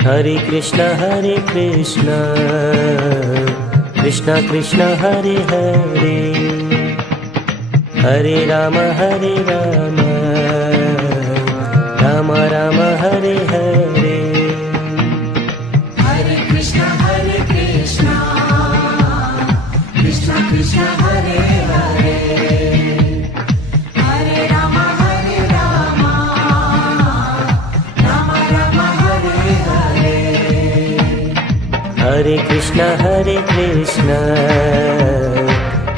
Hare Krishna Krishna Krishna Hare Hare, Hare Ram Ram Ram Hare Hare. Hare Krishna Krishna Krishna Hare Hare, Hare Ram Ram Ram Hare Hare. Hare Krishna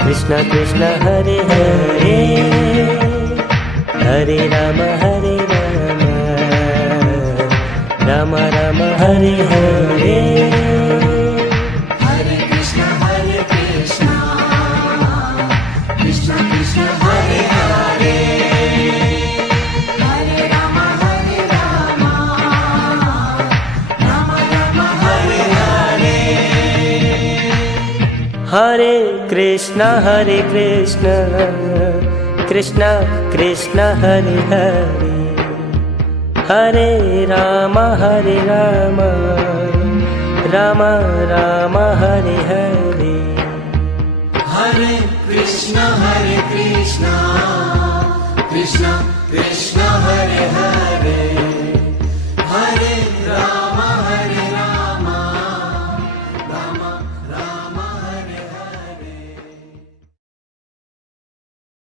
Krishna Krishna Hare Hare, Hare Ram Ram Ram Hare Hare. Hare Krishna Krishna Krishna Hare Hare, Hare Ram Ram Ram Hare Hare. Hare Krishna Krishna Krishna Hare Hare, Hare Ram Ram Ram Hare Hare. Hare Krishna Krishna Krishna